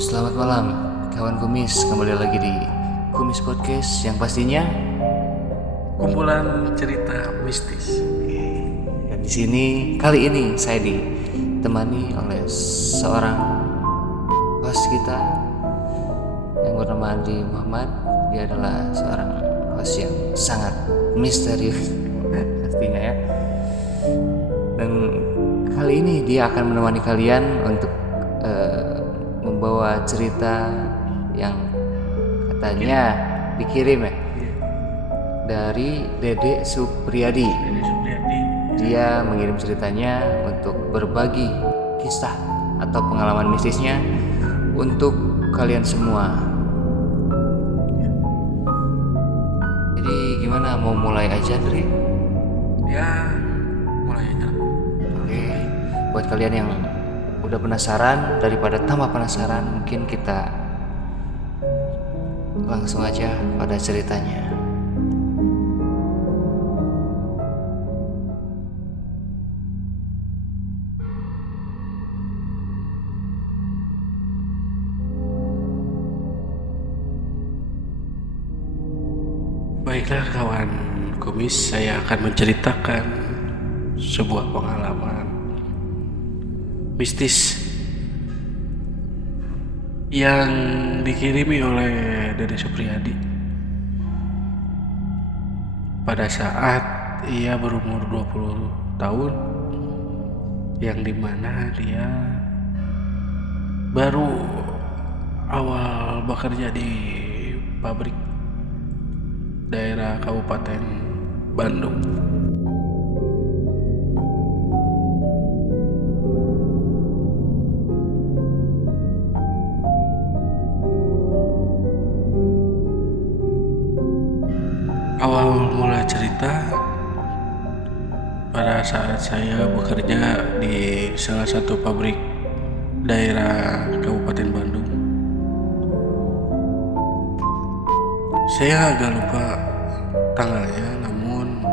Selamat malam kawan kumis, kembali lagi di Kumis Podcast yang pastinya kumpulan cerita mistis. dan di sini kali ini saya ditemani oleh seorang host kita yang bernama Andi Muhammad. Dia adalah seorang host yang sangat misterius pastinya ya. Dan kali ini dia akan menemani kalian untuk membawa cerita yang katanya dikirim ya dari Dede Supriyadi. Dede Supriyadi. Dia mengirim ceritanya untuk berbagi kisah atau pengalaman mistisnya untuk kalian semua. Jadi gimana, mau mulai aja Dri? Ya, mulai aja. Oke, buat kalian yang udah penasaran, daripada tambah penasaran, mungkin kita langsung aja pada ceritanya. Baiklah kawan kumis, saya akan menceritakan sebuah pengalaman mistis yang dikirimi oleh Dede Supriyadi pada saat ia berumur 20 tahun, yang dimana dia baru awal bekerja di pabrik daerah Kabupaten Bandung. Awal mula cerita pada saat saya bekerja di salah satu pabrik daerah Kabupaten Bandung. Saya agak lupa tanggalnya, namun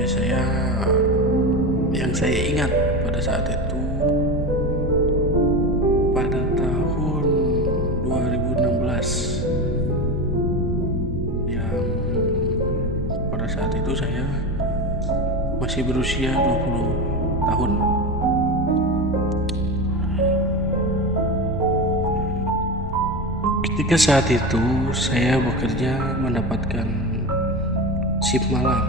ya yang saya ingat pada saat itu pada tahun 2016, yang pada saat itu saya masih berusia 20 tahun. Ketika saat itu saya bekerja mendapatkan shift malam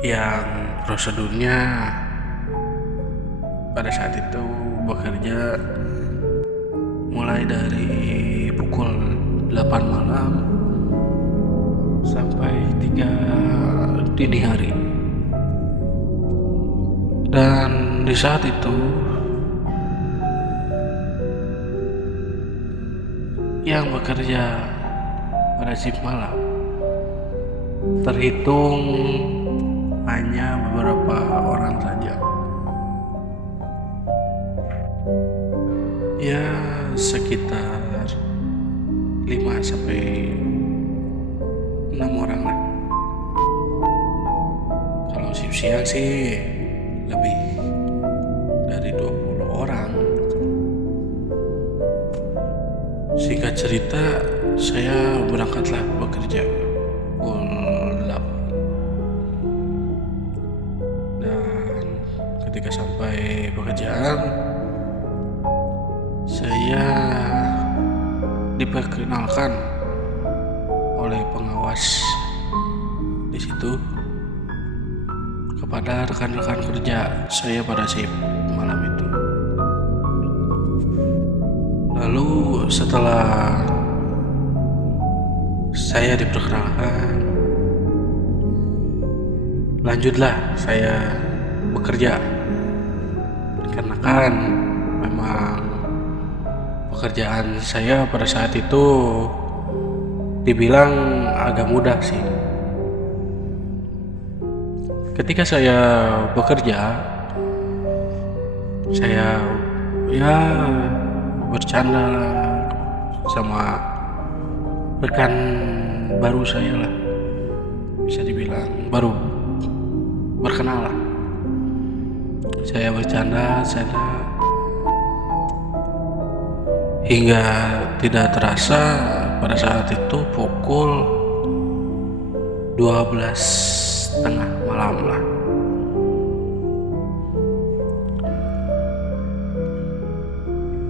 yang prosedurnya pada saat itu bekerja mulai dari pukul 8 malam sampai 3 dini hari. Dan di saat itu yang bekerja pada shift malam terhitung hanya beberapa orang saja. Ya, sekitar 5 sampai 6 orang lah. Kalau shift siang sih lebih dari 20 orang. Singkat cerita, saya berangkatlah bekerja pukul 8. Dan ketika sampai pekerjaan, saya diperkenalkan oleh pengawas di situ kepada rekan-rekan kerja saya pada shift malam itu. Lalu setelah saya diperkenalkan, lanjutlah saya bekerja. Karena kan memang pekerjaan saya pada saat itu dibilang agak mudah sih. Ketika saya bekerja, saya bercanda sama rekan baru saya lah, bisa dibilang baru berkenal lah. Saya bercanda hingga tidak terasa pada saat itu pukul 12:30 malam lah.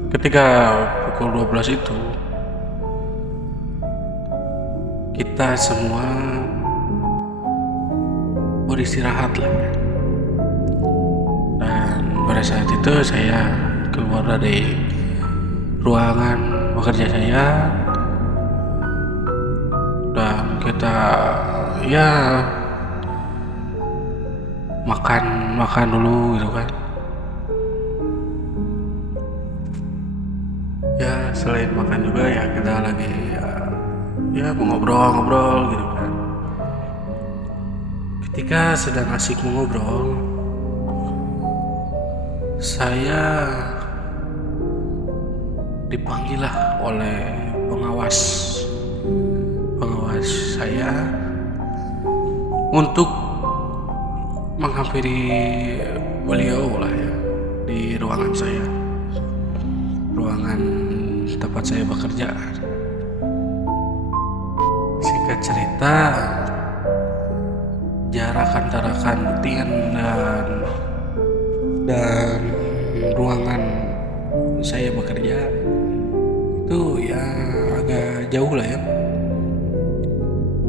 Ketika pukul 12 itu, kita semua beristirahat lah. Dan pada saat itu saya keluar dari ruangan bekerja saya, dan kita ya makan dulu gitu kan. Ya selain makan juga ya kita lagi ya mengobrol-ngobrol gitu kan. Ketika sedang asik mengobrol, saya dipanggil lah oleh pengawas saya untuk menghampiri beliau lah ya di ruangan saya, ruangan tempat saya bekerja. Singkat cerita, jarak antara kantin dan ruangan saya bekerja itu ya agak jauh lah ya.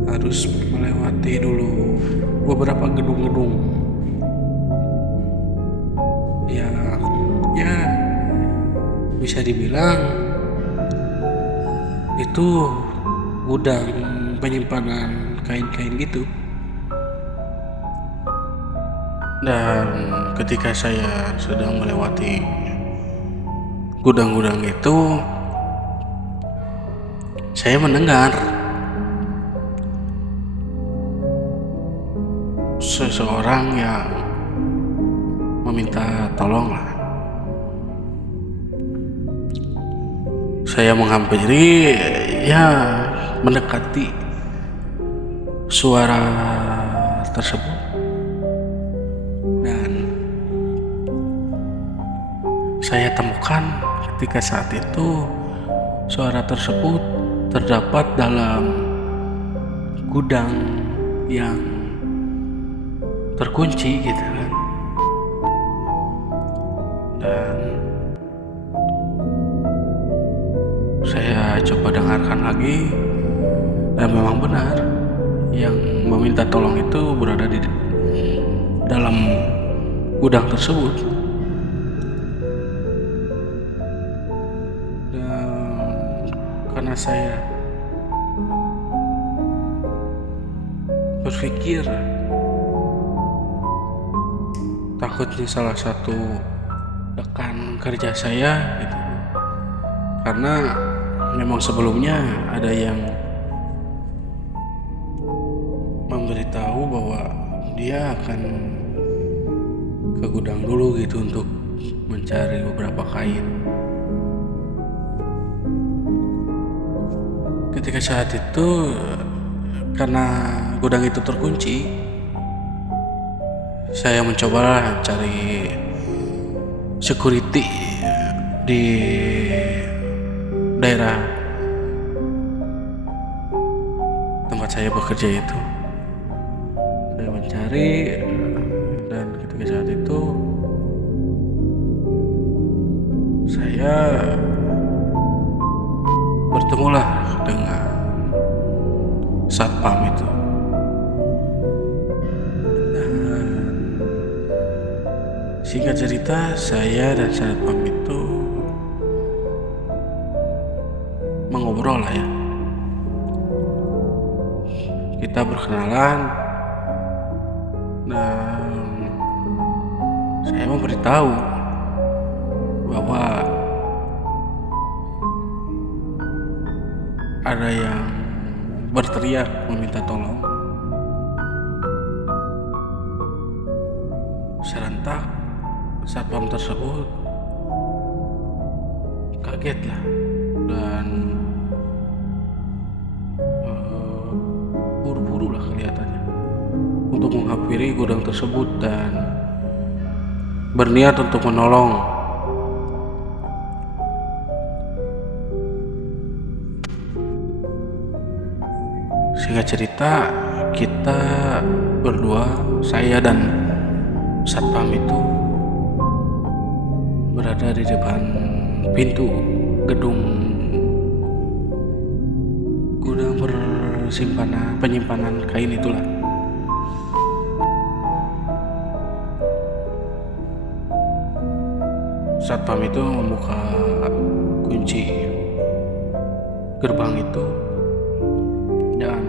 Harus melewati dulu beberapa gedung-gedung ya bisa dibilang itu gudang penyimpanan kain-kain gitu. Dan ketika saya sedang melewati gudang-gudang itu, saya mendengar seseorang yang meminta tolong lah. Saya menghampiri, ya mendekati suara tersebut, dan saya temukan ketika saat itu suara tersebut terdapat dalam gudang yang terkunci gitu kan. Dan saya coba dengarkan lagi, dan memang benar yang meminta tolong itu berada di dalam gudang tersebut. Dan karena saya berpikir takutnya salah satu rekan kerja saya gitu, karena memang sebelumnya ada yang memberitahu bahwa dia akan ke gudang dulu gitu untuk mencari beberapa kain. Ketika saat itu, karena gudang itu terkunci, saya mencoba cari security di daerah tempat saya bekerja itu. Saya mencari, dan ketika saat itu saya bertemulah dengan satpam itu. Dan singkat cerita, saya dan satpam itu mengobrol lah ya. Kita berkenalan, dan saya memberitahu bahwa ada yang berteriak meminta tolong. Serentak satpam tersebut kaget lah, dan buru-buru lah kelihatannya untuk menghampiri gudang tersebut dan berniat untuk menolong. Singkat cerita, kita berdua, saya dan satpam itu berada di depan pintu gedung gudang penyimpanan kain itulah. Satpam itu membuka kunci gerbang itu, dan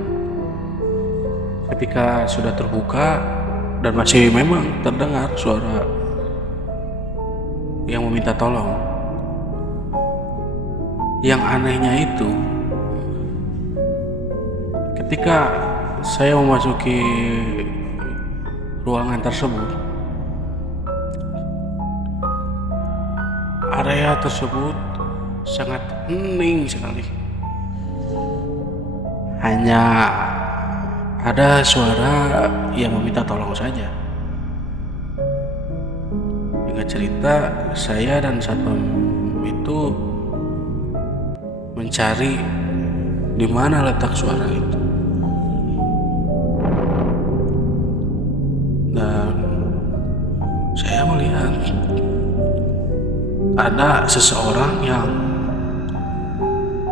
ketika sudah terbuka dan masih memang terdengar suara yang meminta tolong. Yang anehnya itu, ketika saya memasuki ruangan tersebut, area tersebut sangat hening sekali. Hanya ada suara yang meminta tolong saja. Dengan cerita, saya dan satpam itu mencari di mana letak suara itu. Dan saya melihat ada seseorang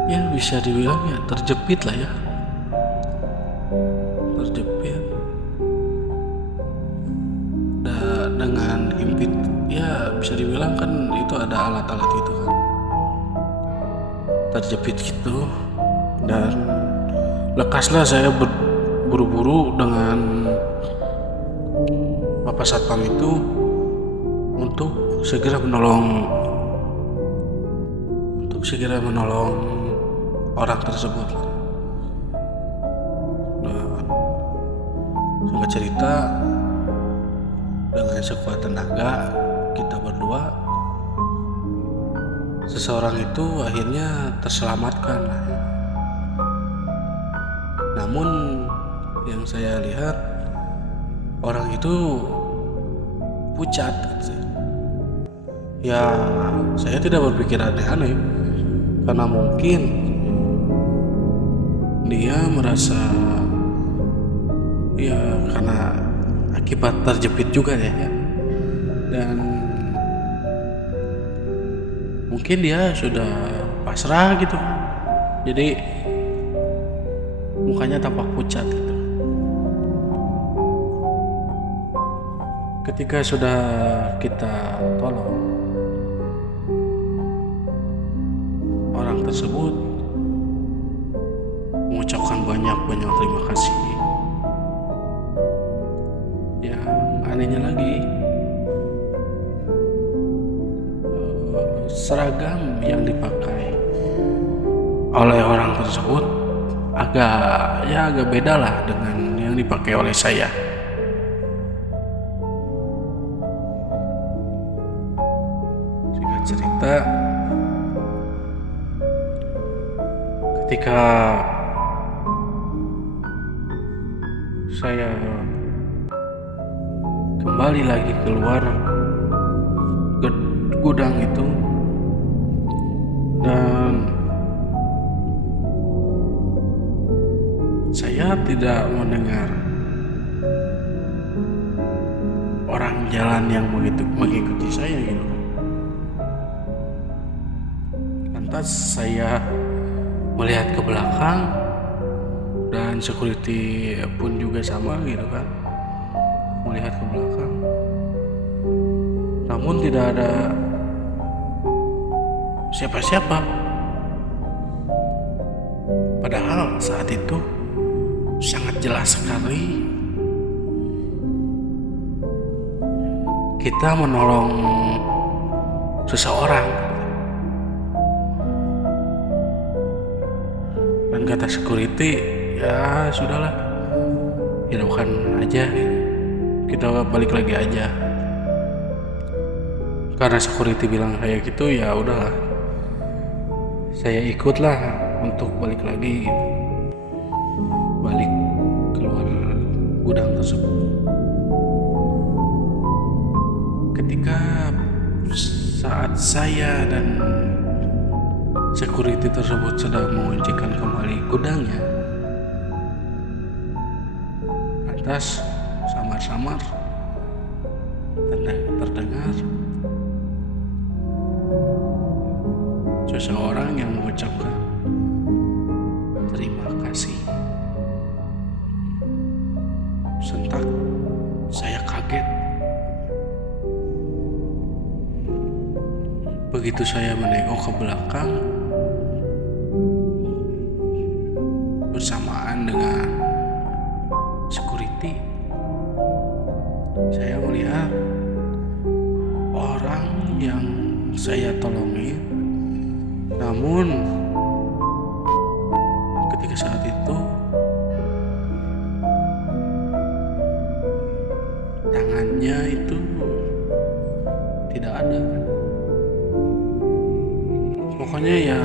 yang bisa dibilang ya terjepit lah ya. Terjepit dengan impit, ya bisa dibilang kan itu ada alat-alat itu kan, terjepit gitu. Dan lekaslah saya buru-buru dengan Bapak Satpam itu untuk segera menolong orang tersebut. Singkat cerita, dengan sekuat tenaga kita berdua, seseorang itu akhirnya terselamatkan. Namun yang saya lihat, orang itu pucat. Ya, saya tidak berpikir aneh-aneh, karena mungkin dia merasa ya karena akibat terjepit juga ya. Dan mungkin dia sudah pasrah gitu, jadi mukanya tampak pucat gitu. Ketika sudah kita tolong, orang tersebut mengucapkan banyak terima kasih. Yang anehnya lagi, seragam yang dipakai oleh orang tersebut agak beda lah dengan yang dipakai oleh saya. Singkat cerita, ketika saya kembali lagi keluar gudang itu, dan saya tidak mendengar orang jalan yang mengikuti saya gitu. Lantas saya melihat ke belakang, dan security pun juga sama gitu kan, melihat ke belakang, namun tidak ada siapa-siapa. Padahal saat itu sangat jelas sekali kita menolong seseorang. Dan kata security, ya sudahlah, hiraukan aja, kita balik lagi aja. Karena security bilang kayak gitu, ya udahlah, saya ikutlah untuk balik lagi, balik keluar gudang tersebut. Ketika saat saya dan security tersebut sedang menguncikan kembali gudangnya, sekilas samar-samar terdengar seseorang yang mengucapkan terima kasih. Sentak saya kaget. Begitu saya menengok ke belakang, bersamaan dengan security, saya melihat orang yang saya tolongin. Namun ketika saat itu tangannya itu tidak ada. Pokoknya ya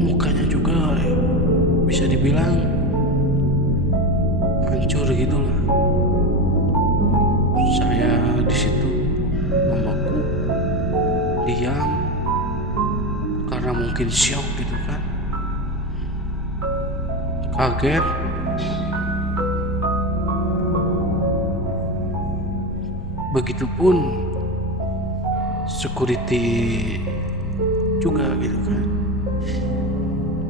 mukanya juga bisa dibilang hancur gitu lah. Saya di situ membeku, diam, karena mungkin syok gitu kan, kaget. Begitupun security juga gitu kan,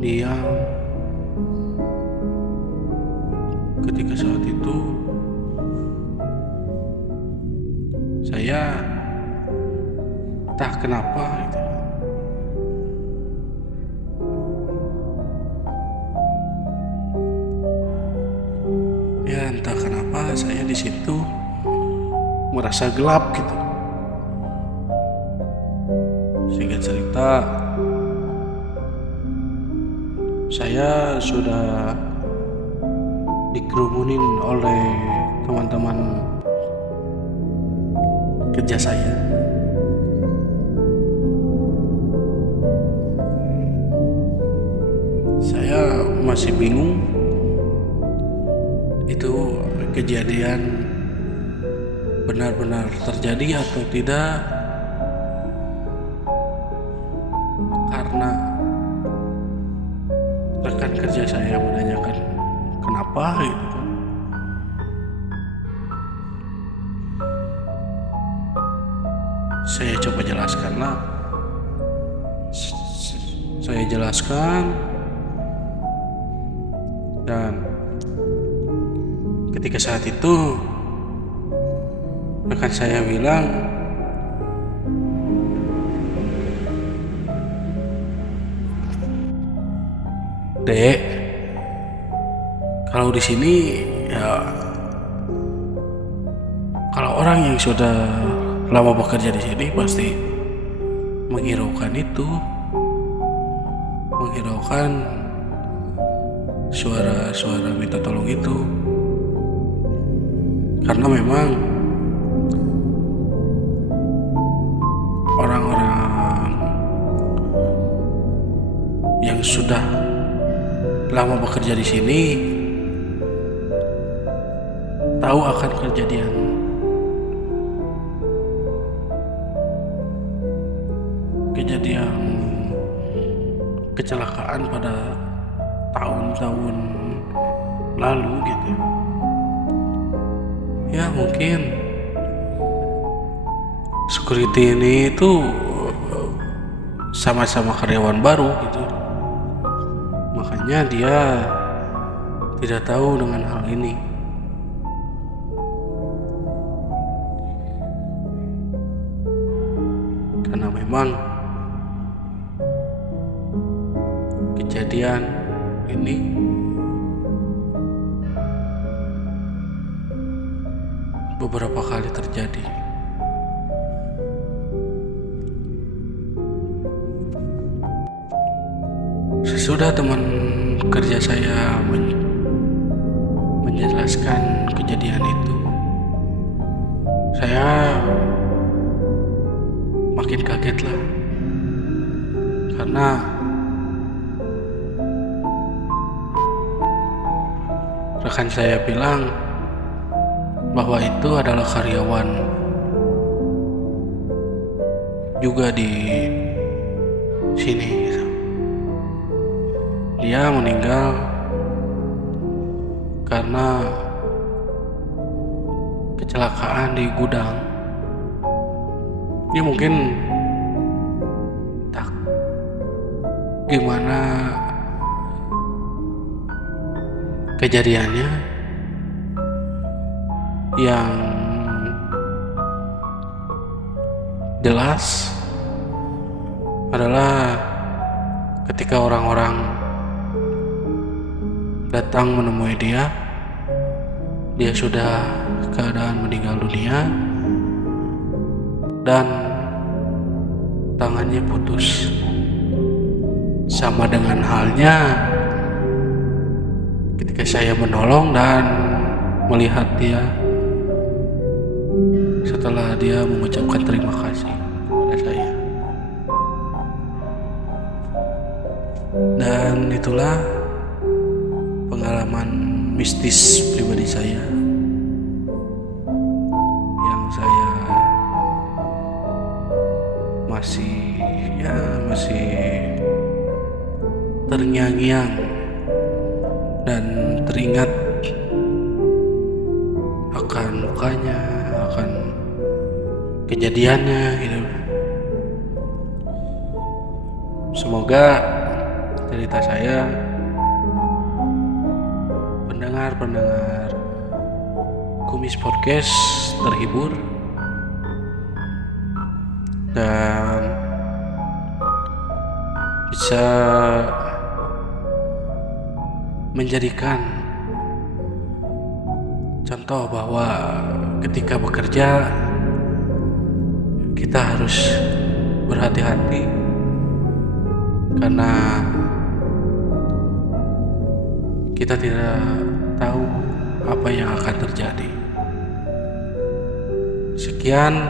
diam. Ketika saat itu saya entah kenapa gitu, ya entah kenapa saya di situ merasa gelap gitu. Singkat cerita, saya sudah dikerumunin oleh teman-teman kerja saya. Saya masih bingung itu kejadian benar-benar terjadi atau tidak, karena rekan kerja saya menanyakan kenapa gitu kan. Saya coba jelaskan lah. Saya jelaskan, dan ketika saat itu rekan saya bilang, "Dek, kalau di sini ya, kalau orang yang sudah lama bekerja di sini pasti menghiraukan itu, menghiraukan suara-suara minta tolong itu, karena memang orang-orang yang sudah lama bekerja di sini tahu akan kejadian kecelakaan pada tahun-tahun lalu gitu. Ya mungkin security ini itu sama-sama karyawan baru gitu, makanya dia tidak tahu dengan hal ini. Karena memang kejadian ini beberapa kali terjadi. Sesudah teman kerja saya menjelaskan kejadian itu, saya makin kaget lah, karena rekan saya bilang bahwa itu adalah karyawan juga di sini gitu. Dia meninggal karena kecelakaan di gudang. Dia mungkin tak gimana kejadiannya, yang jelas adalah ketika orang-orang datang menemui dia sudah keadaan meninggal dunia dan tangannya putus. Sama dengan halnya ketika saya menolong dan melihat dia setelah dia mengucapkan terima kasih kepada saya. Dan itulah pengalaman mistis pribadi saya yang saya masih terngiang-ngiang dan teringat akan mukanya, akan kejadiannya gitu. Semoga cerita saya pendengar Kumis Podcast terhibur dan bisa menjadikan contoh bahwa ketika bekerja kita harus berhati-hati karena kita tidak tahu apa yang akan terjadi. Sekian,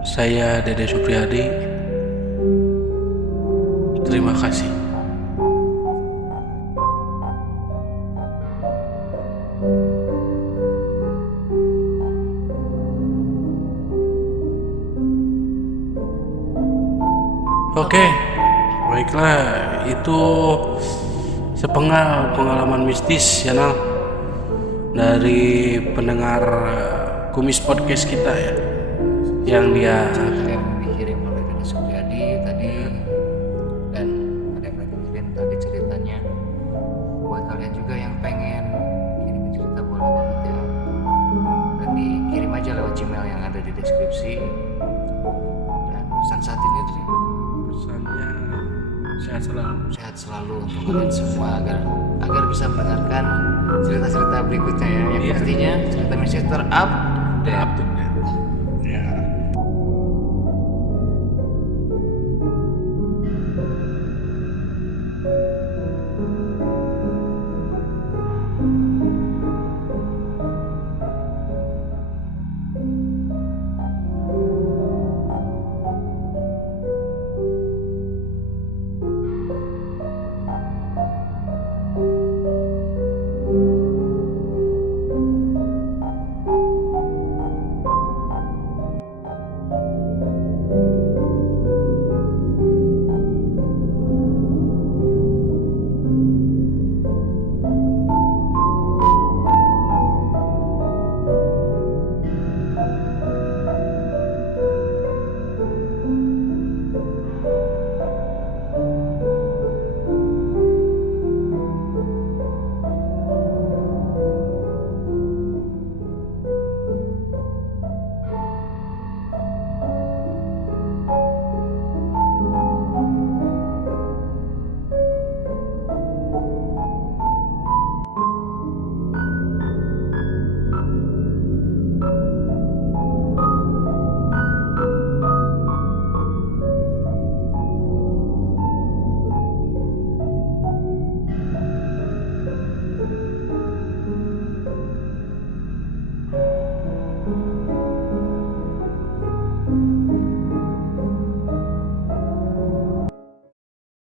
saya Dede Supriyadi. Terima kasih. Oke, baiklah, itu sepenggal pengalaman mistis ya Nal, dari pendengar Kumis Podcast kita ya, yang dia yang dikirim oleh Dede Supriyadi tadi, dan ada yang lagi kirim tadi ceritanya. Buat kalian juga yang pengen kirim cerita boleh banget ya, dan dikirim aja lewat Gmail yang ada di deskripsi. Dan pesan saat ini Dri, pesannya sehat selalu untuk kalian semua agar bisa mendengarkan cerita-cerita berikutnya ya, yang pastinya cerita mistis terupdate.